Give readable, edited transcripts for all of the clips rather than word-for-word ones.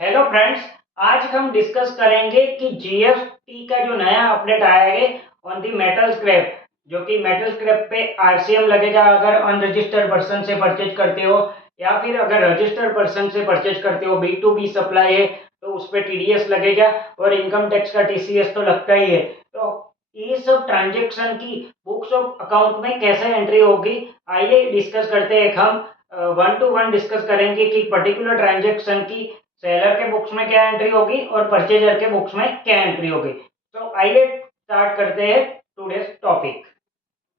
Hello friends. आज हम discuss करेंगे कि जीएसटी का जो नया अपडेट आया है ऑन दी मेटल स्क्रैप, जो कि मेटल स्क्रैप पे आरसीएम लगेगा अगर अनरजिस्टर्ड पर्सन से परचेज करते हो, या फिर अगर रजिस्टर्ड पर्सन से परचेज करते हो, बी टू बी सप्लाई है तो उस पर टीडीएस लगेगा और इनकम टैक्स का टीसीएस तो लगता ही है। तो ये सब ट्रांजेक्शन की बुक्स ऑफ अकाउंट में कैसे एंट्री होगी, आइए डिस्कस करते हैं। हम वन टू वन डिस्कस करेंगे कि पर्टिकुलर ट्रांजेक्शन की सेलर के बुक्स में क्या एंट्री होगी और परचेजर के बुक्स में क्या एंट्री होगी। तो आइए स्टार्ट करते हैं टुडेस टॉपिक।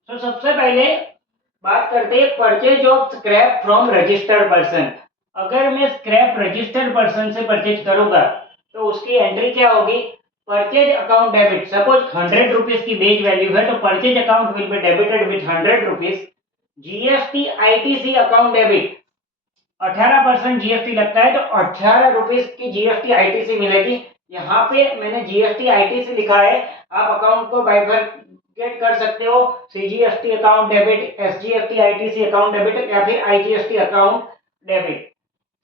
तो सबसे पहले बात करते हैं purchase of scrap from registered person. अगर मैं स्क्रैप रजिस्टर्ड पर्सन से परचेज करूंगा तो उसकी एंट्री क्या होगी? Purchase account debit. Suppose 100 rupees की बेच वैल्यू है तो purchase account will be debited with 100 rupees. GST ITC account debit, 18% GST लगता है तो 18 रुपीज की जीएसटी आईटीसी मिलेगी। यहाँ पे मैंने जीएसटी आईटीसी लिखा है, आप अकाउंट को बाइफरकेट कर सकते हो, CGST account debit, SGST ITC account debit या फिर IGST account debit.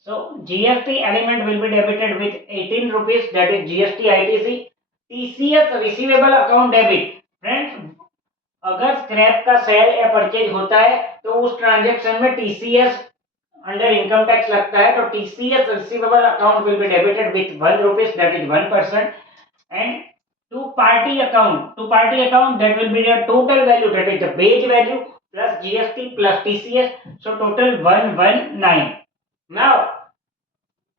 So GST element will be debited with 18 rupees, that is GST ITC. TCS receivable account debit. Friends, अगर स्क्रैप का सेल या purchase होता है तो उस ट्रांजेक्शन में टीसीएस अंडर इनकम टैक्स लगता है, तो TCS receivable account will be debited with 1 rupees, that is 1%. And two party account that will be the total value, that is the base value plus GST plus TCS, so total 119. Now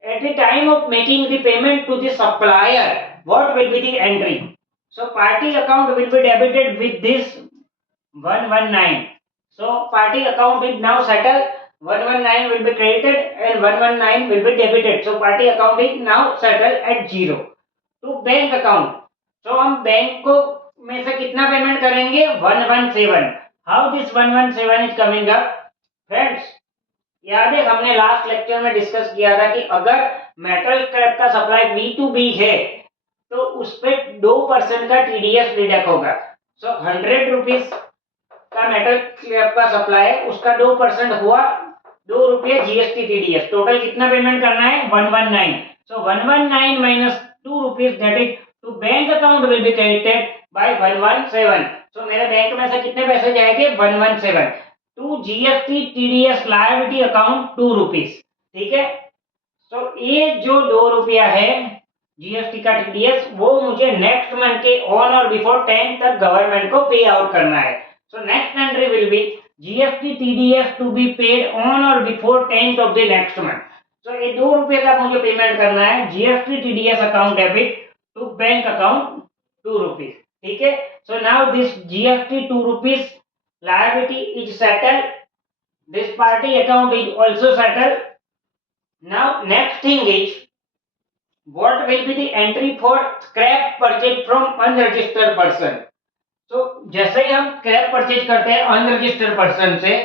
at the time of making the payment to the supplier, what will be the entry? So party account will be debited with this 119. So party account is now settled. 119 will be credited and 119 will be debited. So party account is now settled at 0. To bank account. So हम bank को में से कितना payment करेंगे? 117. How this 117 is coming up? Friends, याद है हमने last lecture में डिस्कस किया था कि अगर मेटल स्क्रैप का सप्लाई बी टू बी है तो उस पर 2% का टीडीएस डिडक्ट होगा। सो 100 रुपीज का मेटल स्क्रैप का सप्लाई है, उसका 2% हुआ 2 रुपये जीएसटी टीडीएस। टोटल कितना पेमेंट करना है? 119। So 119 minus 2 rupees, that is to bank account will be credited by 117। So मेरे बैंक में से कितने पैसे जाएंगे? 117 to GST TDS liability account 2 rupees. ठीक है, तो ये जो 2 रुपया है जीएसटी का टीडीएस, वो मुझे नेक्स्ट मंथ के ऑन और बिफोर 10 तक गवर्नमेंट को पे आउट करना है। So next entry will be GST TDS to be paid on or before 10th of the next month. So ये 2 रुपये का मुझे पेमेंट करना है, GST TDS account debit to bank account 2 rupees. ठीक है, so now this GST 2 rupees liability is settled, this party account is also settled. Now next thing is, what will be the entry for scrap purchase from unregistered person? तो जैसे ही हम scrap purchase करते हैं unregistered person से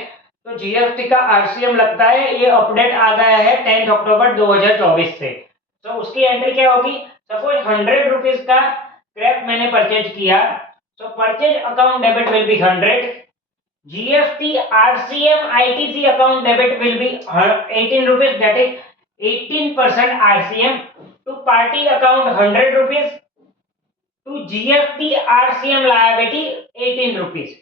तो GST का RCM लगता है। ये अपडेट आ गया है 10 अक्टूबर 2024 से। तो उसकी एंट्री क्या होगी? सपोज 100 रुपीज का स्क्रैप मैंने परचेज किया, तो purchase account debit will be 100, GST RCM ITC account debit will be 18 rupees, that is 18% RCM to party account 100 rupees to GST RCM liability 18 rupees.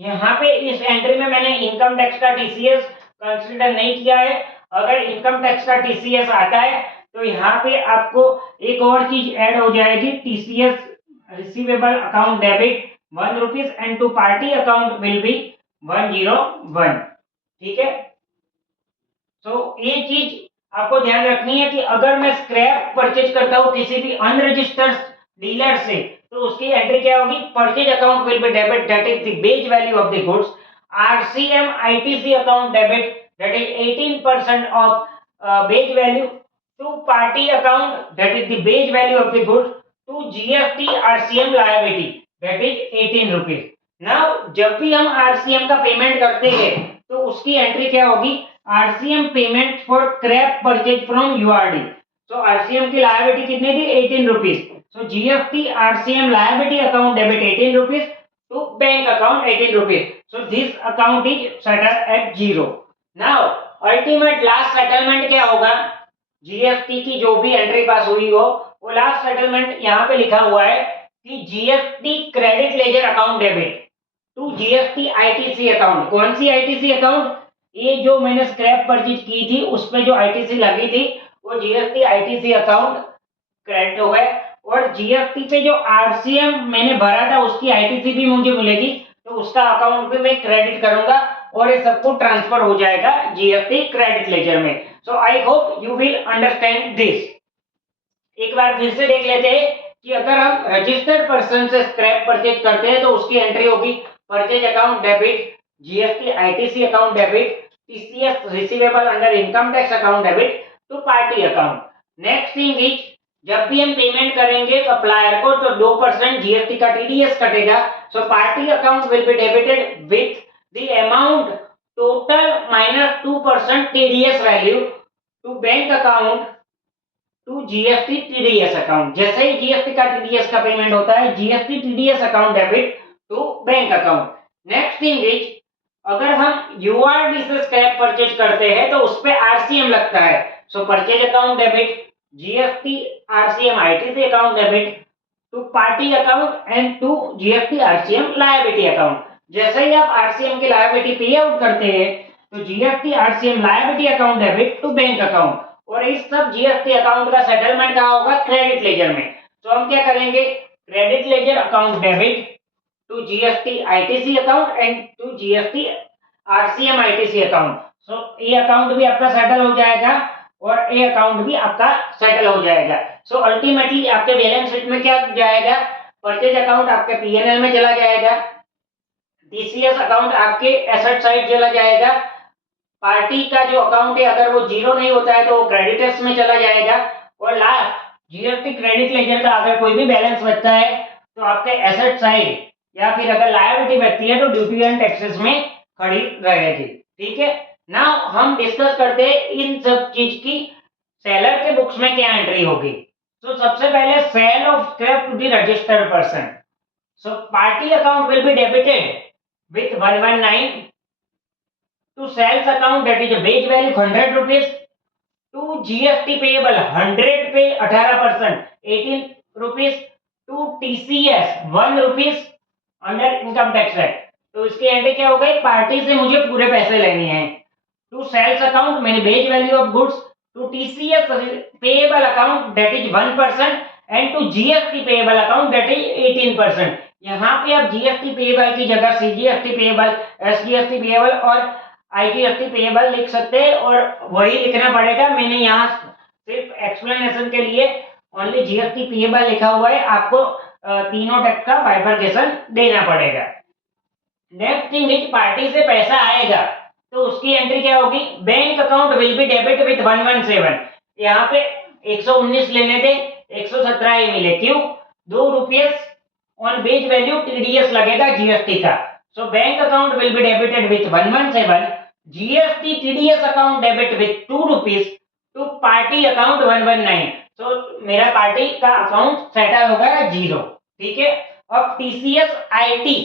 यहाँ पे इस एंट्री में मैंने इनकम टैक्स का टीसीएस कंसीडर नहीं किया है। अगर इनकम टैक्स का टीसीएस आता है तो यहाँ पे आपको एक और चीज ऐड हो जाएगी, TCS receivable account debit 1 rupees and to party account will be 101। ठीक है, तो ये चीज आपको ध्यान रखनी है कि अगर मैं स्क्रैप परचेज करता हूं किसी भी अनरजिस्टर्ड डीलर से तो उसकी एंट्री क्या होगी? Purchase account will be debit, that is the base value of the goods. RCM ITC account debit, that is 18% of base value to party account, that is the base value of the goods to GST RCM liability, that is 18 rupees. Now जब भी हम RCM का payment करते हैं तो उसकी entry क्या होगी? RCM payment for scrap purchase from URD. So RCM की लायबिलिटी कितनी थी? 18 rupees. So GST RCM liability account debit 18 rupees to bank account 18 rupees. So this account is settled at 0। Now ultimate last settlement क्या होगा? GST की जो भी entry पास हुई हो, वो लास्ट सेटलमेंट यहाँ पे लिखा हुआ है कि GST credit ledger account debit to GST ITC account. कौन सी आईटीसी अकाउंट? ये जो मैंने स्क्रैप परचेज की थी उस पे जो आईटीसी लगी थी वो जीएसटी आईटीसी अकाउंट क्रेडिट हो गए, और जीएसटी पे जो आरसीएम मैंने भरा था उसकी आईटीसी भी मुझे मिलेगी, तो उसका अकाउंट भी मैं क्रेडिट करूंगा और ये सबको ट्रांसफर हो जाएगा जीएसटी क्रेडिट लेजर में। So I hope you will understand this. एक बार फिर से देख लेते हैं कि अगर हम रजिस्टर्ड पर्सन से स्क्रैप परचेज करते हैं तो उसकी एंट्री होगी purchase account debit, GST ITC account debit, TCS receivable under income tax account debit to party account. Next thing is, जब भी हम पेमेंट करेंगे सप्लायर को तो 2% जीएसटी का टीडीएस कटेगा। So party account will be debited with the amount total minus 2% TDS value to bank account to GST TDS account. जैसे ही जीएसटी का टीडीएस का पेमेंट होता है, GST TDS account debit to bank account. Next thing is, अगर हम यूआरडी से scrap purchase करते हैं तो उस पे आरसीएम लगता है। So purchase account debit, GST RCM ITC account debit to party account and to GST RCM liability account. जैसे ही आप आरसीएम की लायबिलिटी पे आउट करते हैं तो GST RCM liability account debit to bank account, और इस सब जीएसटी अकाउंट का सेटलमेंट कहाँ होगा? क्रेडिट लेजर में। तो हम क्या करेंगे? Credit ledger account debit to GST ITC account and to GST RCM ITC account. So ये अकाउंट भी आपका सेटल हो जाएगा और ये अकाउंट भी आपका सेटल हो जाएगा। सो अल्टीमेटली आपके बैलेंस शीट में क्या जाएगा? परचेज अकाउंट आपके पीएनएल में चला जाएगा, टीसीएस अकाउंट आपके एसेट साइड चला जाएगा, पार्टी का जो अकाउंट है अगर वो जीरो नहीं होता है तो वो क्रेडिटर्स में चला जाएगा, और लास्ट जीएसटी क्रेडिट लेजर का अगर कोई भी बैलेंस बचता है तो आपके एसेट साइड या फिर अगर लायबिलिटी बचती है तो ड्यूटी एंड टैक्सेस में खड़ी रहेगी। ठीक है, नाउ हम डिस्कस करते हैं इन सब चीज की सेलर के बुक्स में क्या एंट्री होगी। तो सबसे पहले sale of scrap to the registered person. So party account will be debited with 119 to sales account, that is a base value 100 rupees, to GST payable 100 पे 18% 18 rupees, to TCS 1 rupees under income tax act. तो इसकी entry क्या हो गई? Party से मुझे पूरे पैसे लेने हैं। टू सेल्स अकाउंट मैंने base value of goods, to TCS payable account that is 1% and to GST payable account that is 18%। यहाँ पे आप जीएसटी पेएबल की जगह सीजीएसटी पेएबल, एसजीएसटी पेएबल और आईजीएसटी पेएबल लिख सकते हैं, और वही लिखना पड़ेगा। मैंने यहाँ सिर्फ एक्सप्लेनेशन के लिए ओनली जीएसटी पेएबल लिखा हुआ है, आपको तीनों टैक्स का बाइफरकेशन देना पड़ेगा। नेक्स्ट थिंग इज, पार्टी से पैसा आएगा तो उसकी एंट्री क्या होगी? Bank account will be debit with 117। यहाँ पे 119 लेने थे, 117 ही मिले। क्यों? 2 रुपये ऑन बेस वैल्यू टीडीएस लगेगा जीएसटी का। So bank account will be debited with 117, GST TDS account debit with 2 rupees to party account 119। तो मेरा पार्टी का अकाउंट सेटल होगा जीरो। ठीक है, अब टीसीएस आईटी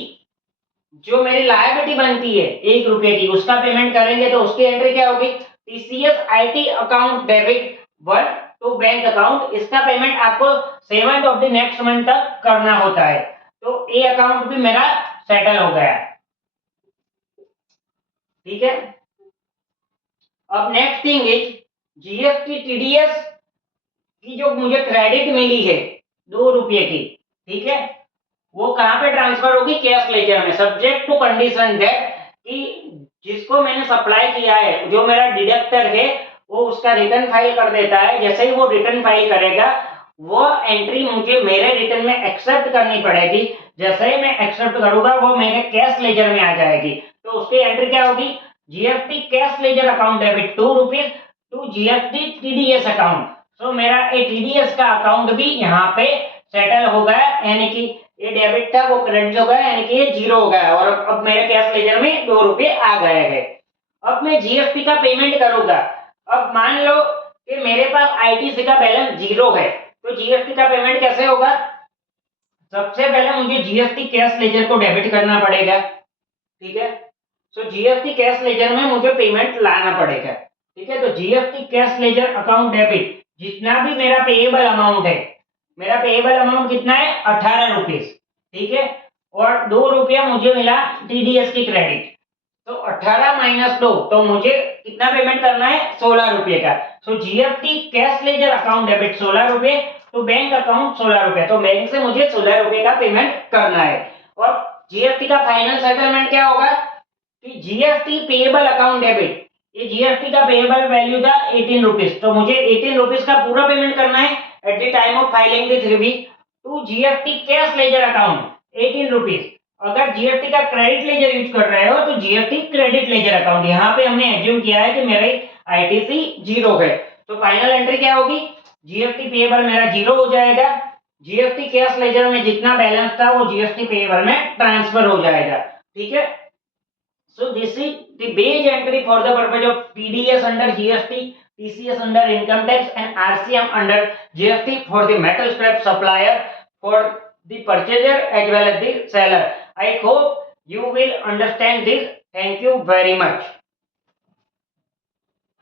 जो मेरी लायबिलिटी बनती है 1 रुपए की, उसका पेमेंट करेंगे तो उसकी एंट्री क्या होगी? TCS IT account debit 1 to bank account. इसका पेमेंट आपको 7th of the next month तक करना होता है। तो ये अकाउंट भी मेरा सेटल हो गया। ठीक है, अब next thing is, GST TDS की जो मुझे क्रेडिट मिली है 2 रुपये की, ठीक है, वो कहां पे ट्रांसफर होगी? कैश लेजर में, सब्जेक्ट टू कंडीशन दैट कि जिसको मैंने सप्लाई किया है, जो मेरा डिडक्टर है, वो उसका रिटर्न फाइल कर देता है। जैसे ही वो रिटर्न फाइल करेगा, वो एंट्री मुझे मेरे रिटर्न में एक्सेप्ट करनी पड़ेगी। जैसे ही मैं एक्सेप्ट करूंगा वो मेरे कैश लेजर में आ जाएगी। तो उसकी एंट्री क्या होगी? GST cash ledger account debit 2 rupees to GST TDS account. So मेरा ये टीडीएस का अकाउंट भी यहाँ पे सेटल हो गया, यानी कि ये डेबिट था वो क्रेडिट हो गया, यानी कि ये जीरो हो गया, और अब मेरे कैश लेजर में 2 रुपये आ गए हैं। अब मैं जीएसटी का पेमेंट करूंगा। अब मान लो कि मेरे पास आईटीसी का बैलेंस जीरो है, तो जीएसटी का पेमेंट कैसे होगा? सबसे पहले मुझे जीएसटी कैश लेजर को डेबिट करना पड़ेगा। ठीक है, सो जीएसटी कैश लेजर में मुझे पेमेंट लाना पड़ेगा। ठीक है। तो GST cash ledger account debit, जितना भी मेरा पेएबल अमाउंट है, मेरा पेएबल अमाउंट कितना है 18 रुपीज, ठीक है, और 2 रुपया मुझे मिला टीडीएस की क्रेडिट, तो 18 माइनस 2, तो मुझे कितना पेमेंट करना है 16 रुपये का। So GST cash ledger account debit 16 रुपये, तो बैंक अकाउंट 16 रुपये, तो बैंक से मुझे 16 रुपये का पेमेंट करना है। और जीएसटी का फाइनल सेटलमेंट क्या होगा कि जीएसटी पेएबल अकाउंट डेबिट, ये जीएसटी का पेएबल वैल्यू था 18 रुपीज, तो मुझे 18 रुपीज का पूरा पेमेंट करना है at the time of filing this review to GST cash ledger account 18 rupees. अगर जीएसटी का क्रेडिट लेजर यूज कर रहे हो तो जीएसटी क्रेडिट लेजर अकाउंट, यहाँ पे हमने एज्यूम किया है कि मेरे आईटीसी 0 है, तो फाइनल एंट्री क्या होगी, जीएसटी पेएबल मेरा 0 हो जाएगा, जीएसटी कैश लेजर में जितना बैलेंस था वो जीएसटी पेएबल में ट्रांसफर हो जाएगा, ठीक है। So this is the base entry for the purpose of TDS under GST, TCS under income tax and RCM under GST for the metal scrap supplier, for the purchaser as well as the seller. I hope you will understand this. Thank you very much.